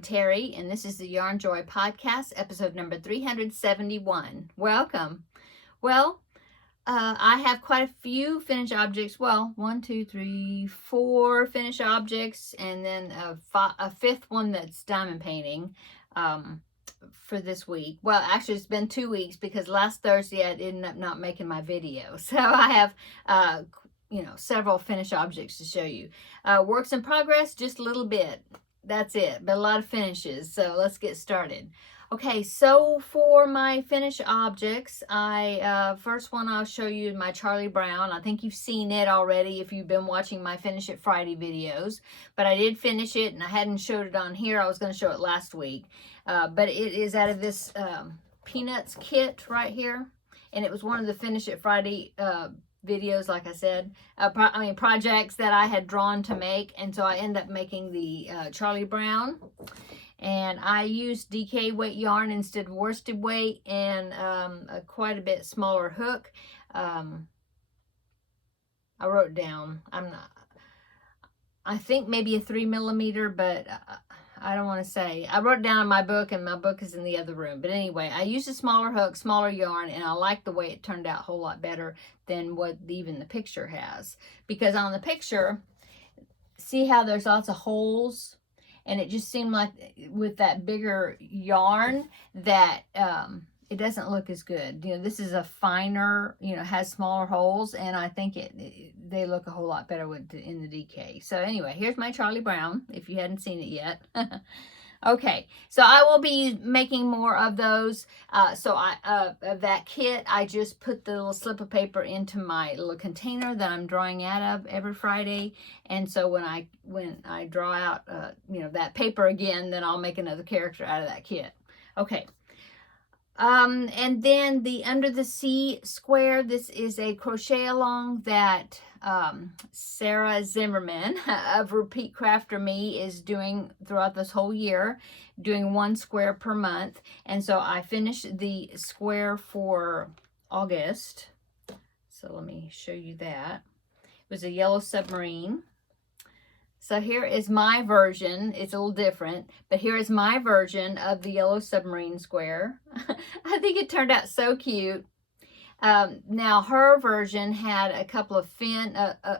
I'm Terry, and this is the Yarn Joy Podcast, episode number 371. Welcome. Well, I have quite a few finished objects. Well, 1, 2, 3, 4 finished objects, and then a fifth one that's diamond painting for this week. Well, actually, it's been 2 weeks because last Thursday I ended up not making my video. So I have several finished objects to show you. Works in progress, just a little bit. That's it, but a lot of finishes. So let's get started. Okay, so for my finished objects, first one I'll show you my Charlie Brown. I think you've seen it already if you've been watching my Finish It Friday videos. But I did finish it, and I hadn't showed it on here. I was going to show it last week. But it is out of this Peanuts kit right here. And it was one of the Finish It Friday videos, like I said, projects that I had drawn to make, and so I ended up making the Charlie Brown, and I used DK weight yarn instead of worsted weight, and a quite a bit smaller hook. I wrote down, I think maybe a 3mm, but I don't want to say. I wrote it down in my book, and my book is in the other room. But anyway, I used a smaller hook, smaller yarn, and I like the way it turned out a whole lot better than what even the picture has. Because on the picture, see how there's lots of holes? And it just seemed like with that bigger yarn that it doesn't look as good. This is a finer, has smaller holes, and I think they look a whole lot better in the DK. So anyway, here's my Charlie Brown, if you hadn't seen it yet. Okay, so I will be making more of those. Of that kit, I just put the little slip of paper into my little container that I'm drawing out of every Friday. And so when I draw out, that paper again, then I'll make another character out of that kit. Okay. And then the Under the Sea square, this is a crochet along that Sarah Zimmerman of Repeat Crafter Me is doing throughout this whole year, doing 1 square per month. And so I finished the square for August. So let me show you that. It was a yellow submarine. So here is my version. It's a little different, but here is my version of the yellow submarine square. I think it turned out so cute. Now her version had a couple of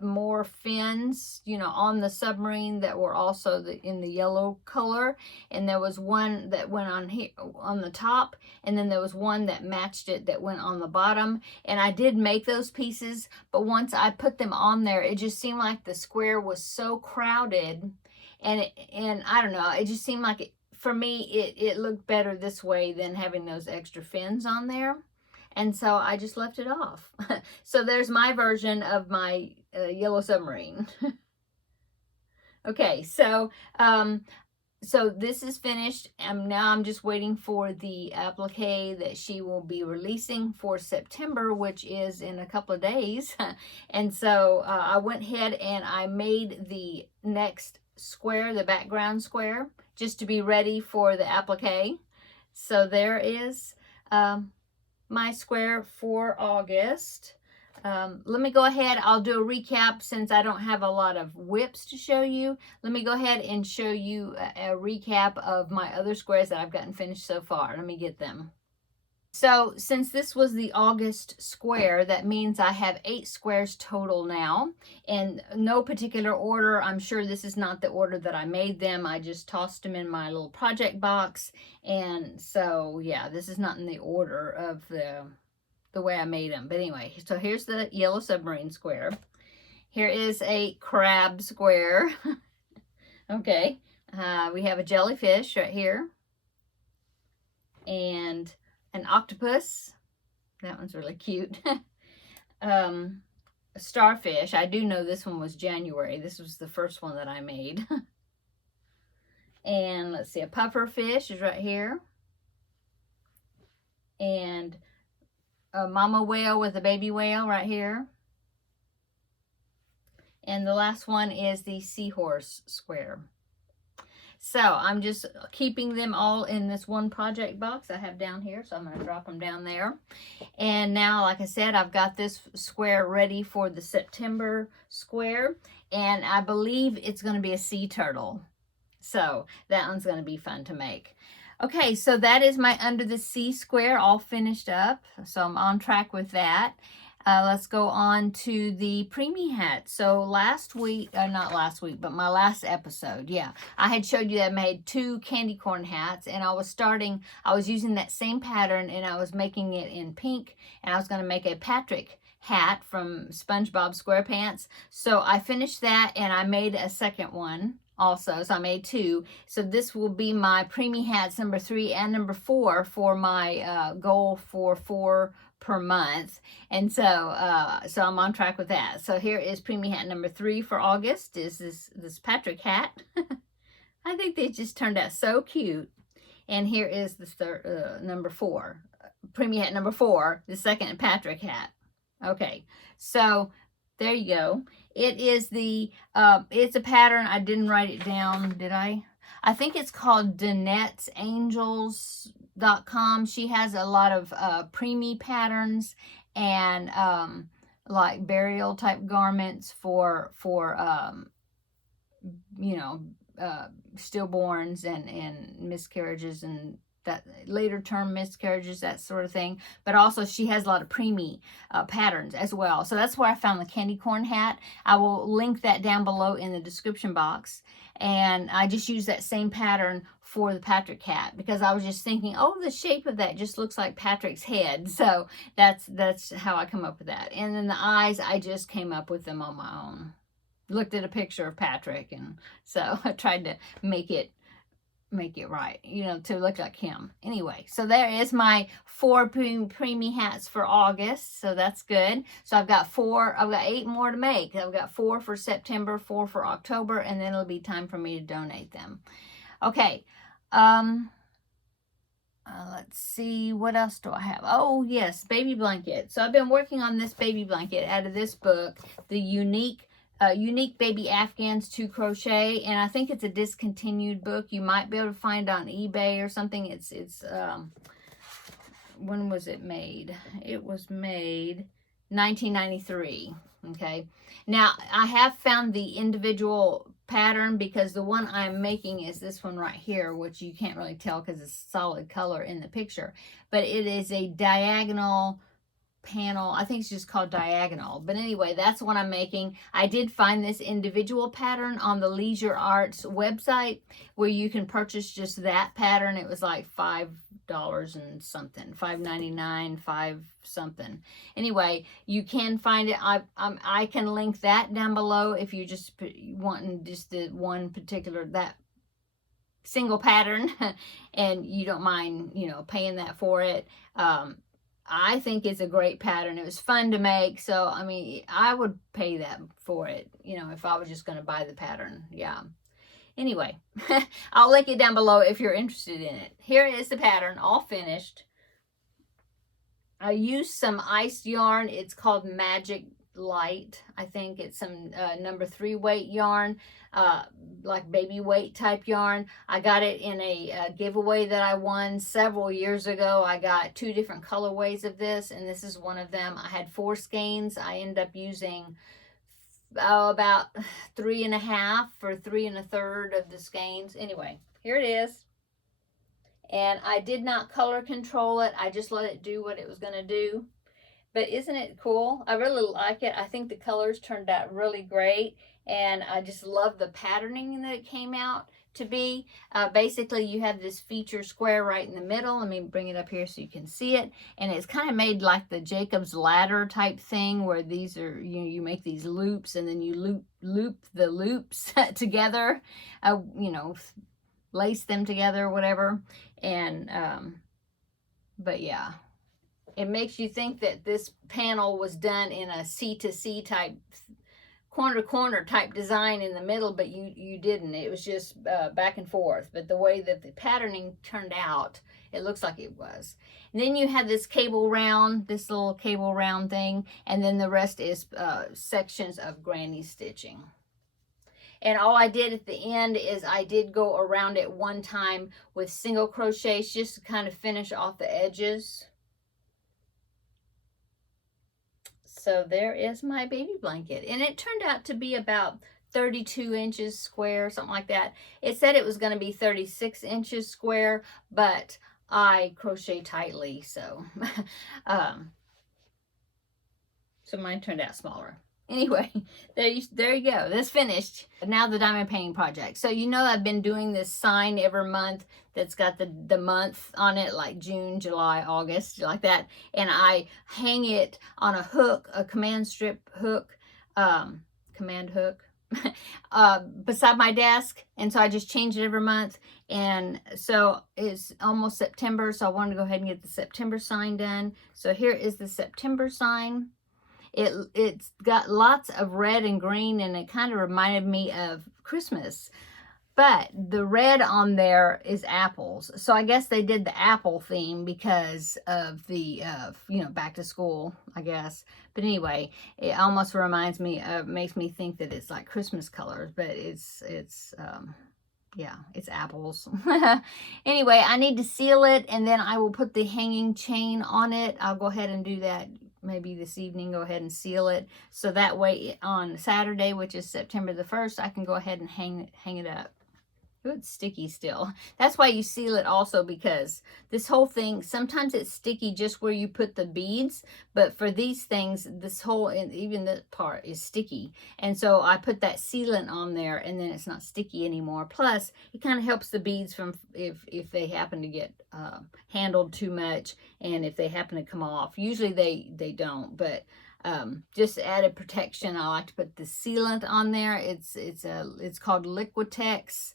more fins, on the submarine that were also in the yellow color. And there was one that went on here on the top, and then there was one that matched it that went on the bottom. And I did make those pieces, but once I put them on there, it just seemed like the square was so crowded, and I don't know, it just seemed like for me it looked better this way than having those extra fins on there. And so I just left it off. So there's my version of my yellow submarine. Okay, so this is finished. Now I'm just waiting for the applique that she will be releasing for September, which is in a couple of days. And so I went ahead and I made the next square, the background square, just to be ready for the applique. So there is my square for August. Let me go ahead. I'll do a recap since I don't have a lot of whips to show you. Let me go ahead and show you a recap of my other squares that I've gotten finished so far. Let me get them. So since this was the August square, that means I have 8 squares total now, in no particular order. I'm sure this is not the order that I made them. I just tossed them in my little project box, and so yeah, this is not in the order of the way I made them. But anyway, so here's the yellow submarine square. Here is a crab square. Okay, we have a jellyfish right here, and an octopus. That one's really cute. A starfish. I do know this one was January. This was the first one that I made. And let's see, a puffer fish is right here. And a mama whale with a baby whale right here. And the last one is the seahorse square. So I'm just keeping them all in this one project box I have down here. So I'm going to drop them down there. And now, like I said, I've got this square ready for the September square. And I believe it's going to be a sea turtle. So that one's going to be fun to make. Okay, so that is my Under the Sea square all finished up. So I'm on track with that. Let's go on to the Preemie hat. So last week, not last week, but my last episode, yeah, I had showed you that I made 2 candy corn hats, and I was using that same pattern, and I was making it in pink, and I was going to make a Patrick hat from SpongeBob SquarePants. So I finished that, and I made a second one also, so I made 2. So this will be my Preemie hats number 3 and number 4 for my goal for 4 per month. And so so I'm on track with that. So here is Preemie hat number 3 for August. Is this Patrick hat. I think they just turned out so cute. And here is the number 4, Preemie hat number 4, the second Patrick hat. Okay, so there you go. It is it's a pattern. I didn't write it down, did I? I think it's called Danette'sAngels.com. She has a lot of Preemie patterns and like burial type garments for you know, stillborns and miscarriages and that later term miscarriages, that sort of thing. But also she has a lot of Preemie patterns as well. So that's where I found the candy corn hat. I will link that down below in the description box. And I just used that same pattern for the Patrick hat because I was just thinking, oh, the shape of that just looks like Patrick's head. So that's how I come up with that. And then the eyes, I just came up with them on my own. Looked at a picture of Patrick, and so I tried to make it right, you know, to look like him. Anyway, so there is my 4 Preemie hats for August. So that's good. So I've got 8 more to make. I've got 4 for September, 4 for October, and then it'll be time for me to donate them. Okay. Let's see, what else do I have? Oh, yes, baby blanket. So I've been working on this baby blanket out of this book, the Unique Baby Afghans to Crochet, and I think it's a discontinued book. You might be able to find it on eBay or something. It's when was it made? It was made 1993. Okay, now I have found the individual pattern because the one I'm making is this one right here, which you can't really tell because it's solid color in the picture, but it is a diagonal panel. I think it's just called diagonal, but anyway, that's what I'm making. I did find this individual pattern on the Leisure Arts website where you can purchase just that pattern. It was like $5 and something, $5.99, 5 something. Anyway, you can find it. I can link that down below if you just want just the one particular, that single pattern and you don't mind, you know, paying that for it. I think it's a great pattern. It was fun to make. So, I mean, I would pay that for it, you know, if I was just going to buy the pattern. Yeah. Anyway, I'll link it down below if you're interested in it. Here is the pattern, all finished. I used some ice yarn. It's called Magic Light. I think it's some number 3 weight yarn, like baby weight type yarn. I got it in a giveaway that I won several years ago. I got 2 different colorways of this, and this is one of them. I had 4 skeins. I ended up using about 3.5 or 3 1/3 of the skeins. Anyway, here it is. And I did not color control it. I just let it do what it was going to do. But isn't it cool? I really like it. I think the colors turned out really great. And I just love the patterning that it came out to be. Basically, you have this feature square right in the middle. Let me bring it up here so you can see it. And it's kind of made like the Jacob's Ladder type thing where these are, you make these loops and then you loop the loops together, you know, lace them together, whatever. And, but yeah. It makes you think that this panel was done in a C-to-C type, corner-to-corner type design in the middle, but you didn't. It was just back and forth. But the way that the patterning turned out, it looks like it was. And then you have this cable round, this little cable round thing, and then the rest is sections of granny stitching. And all I did at the end is I did go around it one time with single crochets just to kind of finish off the edges. So there is my baby blanket. And it turned out to be about 32 inches square, something like that. It said it was going to be 36 inches square, but I crochet tightly, so so mine turned out smaller. Anyway, there you go. That's finished. Now the diamond painting project. So you know I've been doing this sign every month that's got the month on it, like June, July, August, like that. And I hang it on a hook, a command strip hook, command hook, beside my desk. And so I just change it every month. And so it's almost September, so I wanted to go ahead and get the September sign done. So here is the September sign. It's got lots of red and green, and it kind of reminded me of Christmas. But the red on there is apples. So I guess they did the apple theme because of the, you know, back to school, I guess. But anyway, it almost reminds me of, makes me think that it's like Christmas colors, but yeah, it's apples. Anyway, I need to seal it, and then I will put the hanging chain on it. I'll go ahead and do that maybe this evening, go ahead and seal it. So that way on Saturday, which is September the 1st, I can go ahead and hang it up. Ooh, it's sticky still. That's why you seal it also, because this whole thing, sometimes it's sticky just where you put the beads, but for these things, this whole, and even this part is sticky. And so I put that sealant on there, and then it's not sticky anymore. Plus, it kind of helps the beads from, if they happen to get handled too much, and if they happen to come off. Usually they don't, but just added protection. I like to put the sealant on there. It's called Liquitex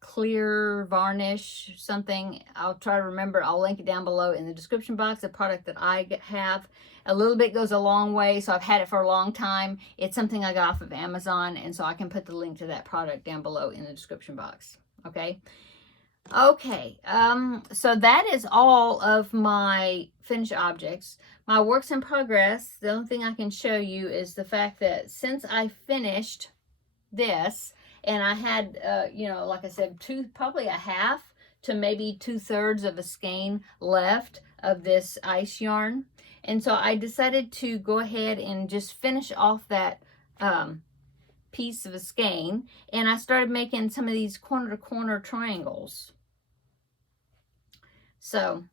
clear varnish something. I'll try to remember. I'll link it down below in the description box. A product that I have. A little bit goes a long way, so I've had it for a long time. It's something I got off of Amazon, and so I can put the link to that product down below in the description box. Okay. So that is all of my finished objects. My works in progress, the only thing I can show you is the fact that since I finished this, and I had, you know, like I said, probably a half to maybe 2/3 of a skein left of this ice yarn. And so I decided to go ahead and just finish off that piece of a skein. And I started making some of these corner to corner triangles. So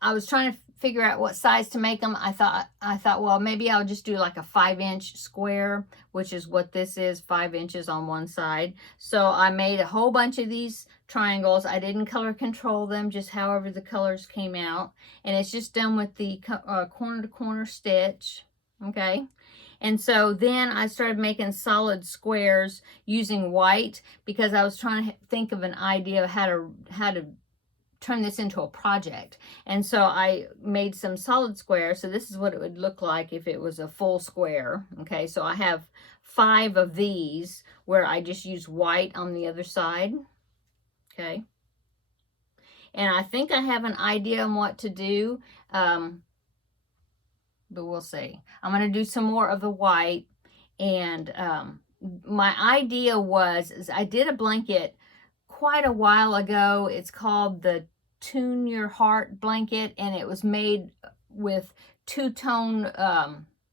I was trying to figure out what size to make them. I thought, well, maybe I'll just do like a 5-inch square, which is what this is, 5 inches on one side. So I made a whole bunch of these triangles. I didn't color control them, just however the colors came out. And it's just done with the corner to corner stitch. Okay. And so then I started making solid squares using white, because I was trying to think of an idea of how to turn this into a project. And so I made some solid squares. So this is what it would look like if it was a full square. Okay, so I have 5 of these where I just use white on the other side. Okay, and I think I have an idea on what to do, but we'll see. I'm going to do some more of the white, and my idea is I did a blanket quite a while ago. It's called the Tune Your Heart blanket, and it was made with 2-tone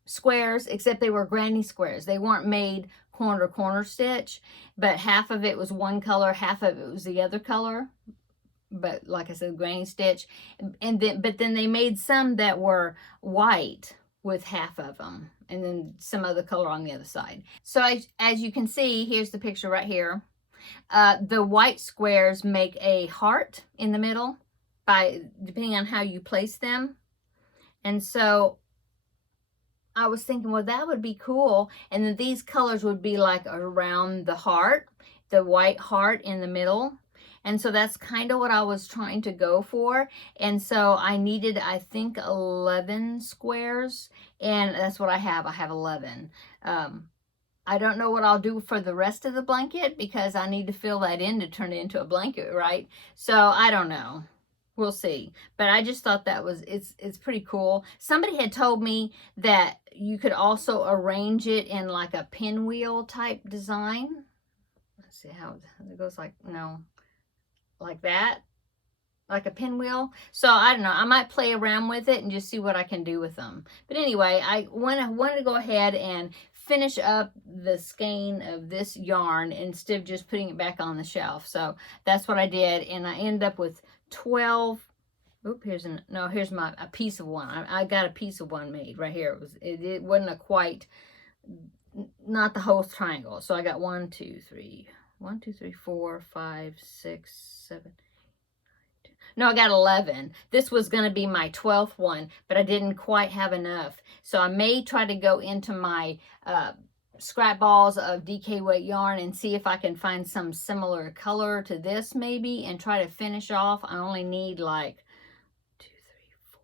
squares, except they were granny squares. They weren't made corner to corner stitch, but half of it was one color, half of it was the other color. But like I said, granny stitch. But then they made some that were white with half of them, and then some other color on the other side. So as you can see, here's the picture right here. The white squares make a heart in the middle, depending on how you place them. And so I was thinking, well, that would be cool. And then these colors would be like around the heart, the white heart in the middle. And so that's kind of what I was trying to go for. And so I needed, I think, 11 squares. And that's what I have. I have 11. I don't know what I'll do for the rest of the blanket, because I need to fill that in to turn it into a blanket, right? So I don't know. We'll see. But I just thought that was, it's pretty cool. Somebody had told me that you could also arrange it in like a pinwheel type design. Let's see how it goes, like, no, like that. Like a pinwheel. So I don't know. I might play around with it and just see what I can do with them. But anyway, I wanted to go ahead and finish up the skein of this yarn instead of just putting it back on the shelf. So that's what I did, and I ended up with 12. Oop, here's a piece of one. I got a piece of one made right here. It wasn't a quite, not the whole triangle. So I got 1, 2, 3, 4, 5, 6, 7. No, I got 11. This was going to be my 12th one, but I didn't quite have enough. So I may try to go into my scrap balls of DK weight yarn and see if I can find some similar color to this maybe, and try to finish off. I only need like 2, 3, 4,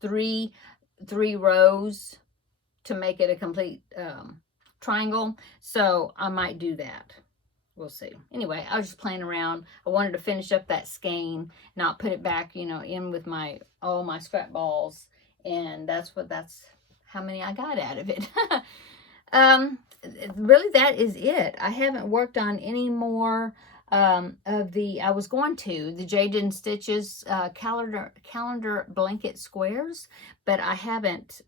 5, 6, 3 rows to make it a complete triangle. So I might do that. We'll see. Anyway, I was just playing around. I wanted to finish up that skein, not put it back, you know, in with all my scrap balls. And that's how many I got out of it. Really, that is it. I haven't worked on any more of I was going to the Jaded and Stitches calendar blanket squares, but I haven't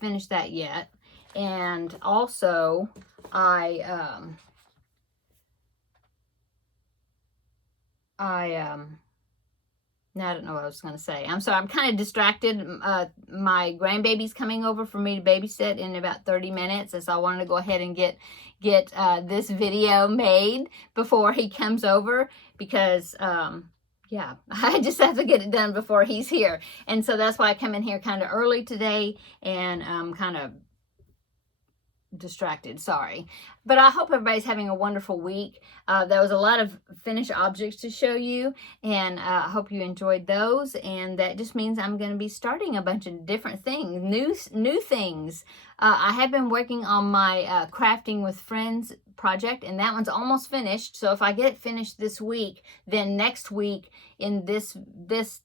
finished that yet. And also now I don't know what I was going to say. I'm sorry, I'm kind of distracted. My grandbaby's coming over for me to babysit in about 30 minutes, and so I wanted to go ahead and get this video made before he comes over, because yeah, I just have to get it done before he's here. And so that's why I come in here kind of early today, and kind of distracted, sorry. But I hope everybody's having a wonderful week. There was a lot of finished objects to show you, and I hope you enjoyed those. And that just means I'm going to be starting a bunch of different things, new things. I have been working on my Crafting with Friends project, and that one's almost finished. So if I get it finished this week, then next week in this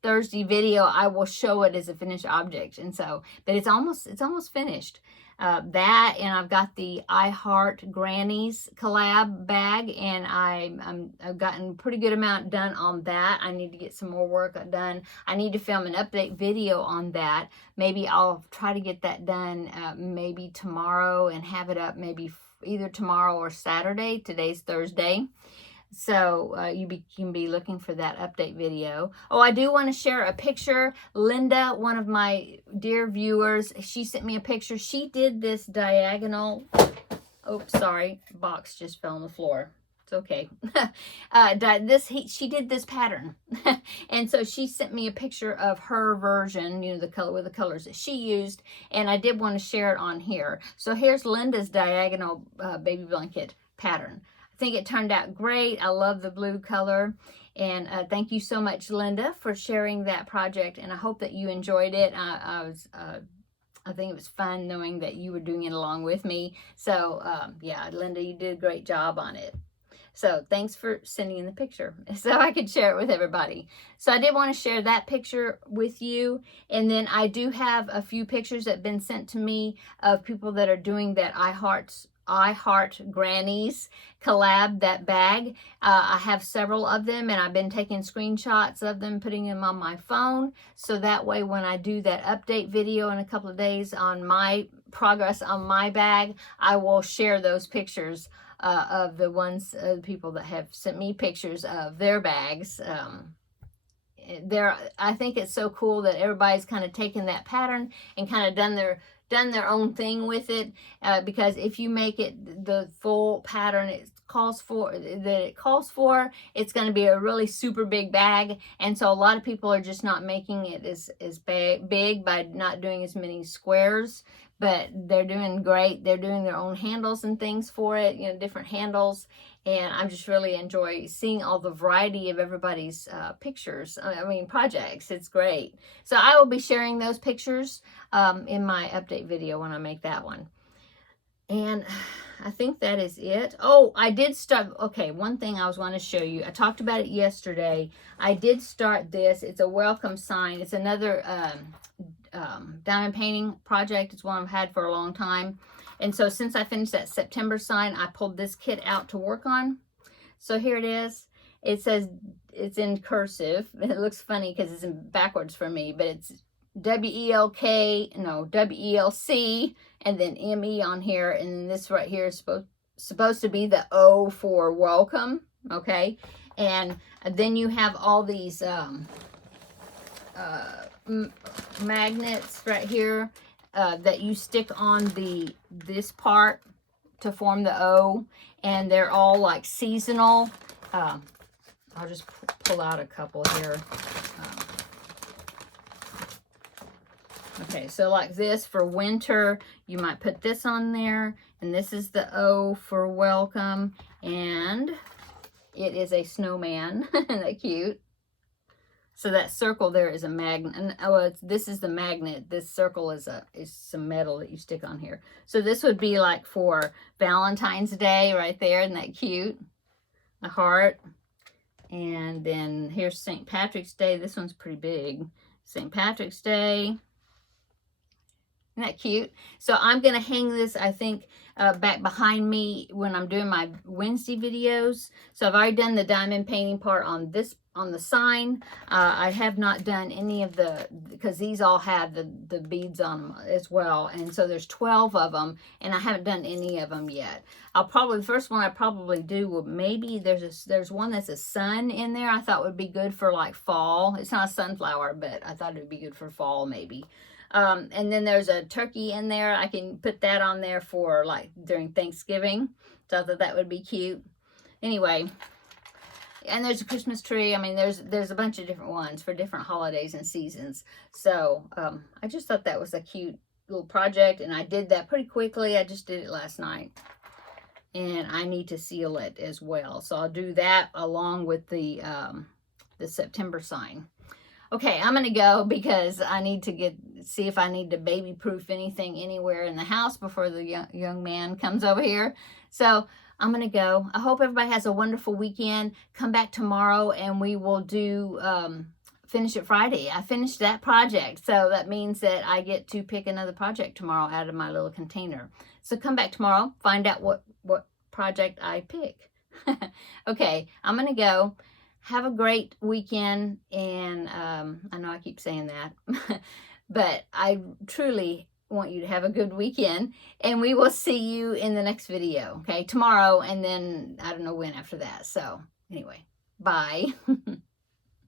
Thursday video, I will show it as a finished object. And so, but it's almost finished. That, and I've got the I Heart Grannies collab bag, and I've gotten a pretty good amount done on that. I need to get some more work done. I need to film an update video on that. Maybe I'll try to get that done maybe tomorrow, and have it up maybe either tomorrow or Saturday. Today's Thursday. So you can be looking for that update video. Oh, I do want to share a picture. Linda, one of my dear viewers, she sent me a picture. She did this diagonal. Oops, sorry. Box just fell on the floor. It's okay. She did this pattern. And so she sent me a picture of her version, you know, the color with the colors that she used. And I did want to share it on here. So here's Linda's diagonal baby blanket pattern. I think it turned out great. I love the blue color, and thank you so much, Linda, for sharing that project, and I hope that you enjoyed it. I think it was fun knowing that you were doing it along with me. So yeah, Linda, you did a great job on it. So thanks for sending in the picture so I could share it with everybody. So I did want to share that picture with you. And then I do have a few pictures that have been sent to me of people that are doing that I Heart Grannies collab, that bag. I have several of them, and I've been taking screenshots of them, putting them on my phone, so that way when I do that update video in a couple of days on my progress on my bag, I will share those pictures of the people that have sent me pictures of their bags. I think it's so cool that everybody's kind of taken that pattern and kind of done their own thing with it, because if you make it the full pattern it calls for, it's going to be a really super big bag. And so a lot of people are just not making it as big by not doing as many squares, but they're doing great. They're doing their own handles and things for it, you know, different handles. And I just really enjoy seeing all the variety of everybody's projects. It's great. So I will be sharing those pictures in my update video when I make that one. And I think that is it. Oh, I did start. Okay, one thing I was want to show you. I talked about it yesterday. I did start this. It's a welcome sign. It's another diamond painting project. It's one I've had for a long time. And so since I finished that September sign, I pulled this kit out to work on. So here it is. It says, it's in cursive. It looks funny because it's in backwards for me, but it's W-E-L-K, no, W-E-L-C, and then M-E on here, and then this right here is supposed to be the O for welcome, okay? And then you have all these magnets right here that you stick on this part to form the O, and they're all like seasonal. I'll just pull out a couple here. Okay, so like this for winter, you might put this on there, and this is the O for welcome, and it is a snowman. Isn't that cute? So that circle there is a magnet, and this is the magnet. This circle is some metal that you stick on here. So this would be like for Valentine's Day right there. Isn't that cute? The heart. And then here's St. Patrick's Day. This one's pretty big. St. Patrick's Day. Isn't that cute? So I'm going to hang this, I think, back behind me when I'm doing my Wednesday videos. So I've already done the diamond painting part on the sign. I have not done any of because these all have the beads on them as well. And so there's 12 of them, and I haven't done any of them yet. The first one I probably do will maybe, there's one that's a sun in there. I thought would be good for like fall. It's not a sunflower, but I thought it would be good for fall maybe. And then there's a turkey in there. I can put that on there for like during Thanksgiving. So I thought that would be cute. Anyway, and there's a Christmas tree. I mean, there's a bunch of different ones for different holidays and seasons. So I just thought that was a cute little project, and I did that pretty quickly. I just did it last night. And I need to seal it as well. So I'll do that along with the September sign. Okay, I'm going to go because I need to see if I need to baby proof anything anywhere in the house before the young man comes over here. So I'm going to go. I hope everybody has a wonderful weekend. Come back tomorrow and we will do Finish It Friday. I finished that project. So that means that I get to pick another project tomorrow out of my little container. So come back tomorrow, find out what project I pick. Okay, I'm going to go. Have a great weekend, and I know I keep saying that, but I truly want you to have a good weekend, and we will see you in the next video, okay? Tomorrow, and then I don't know when after that. So anyway, bye.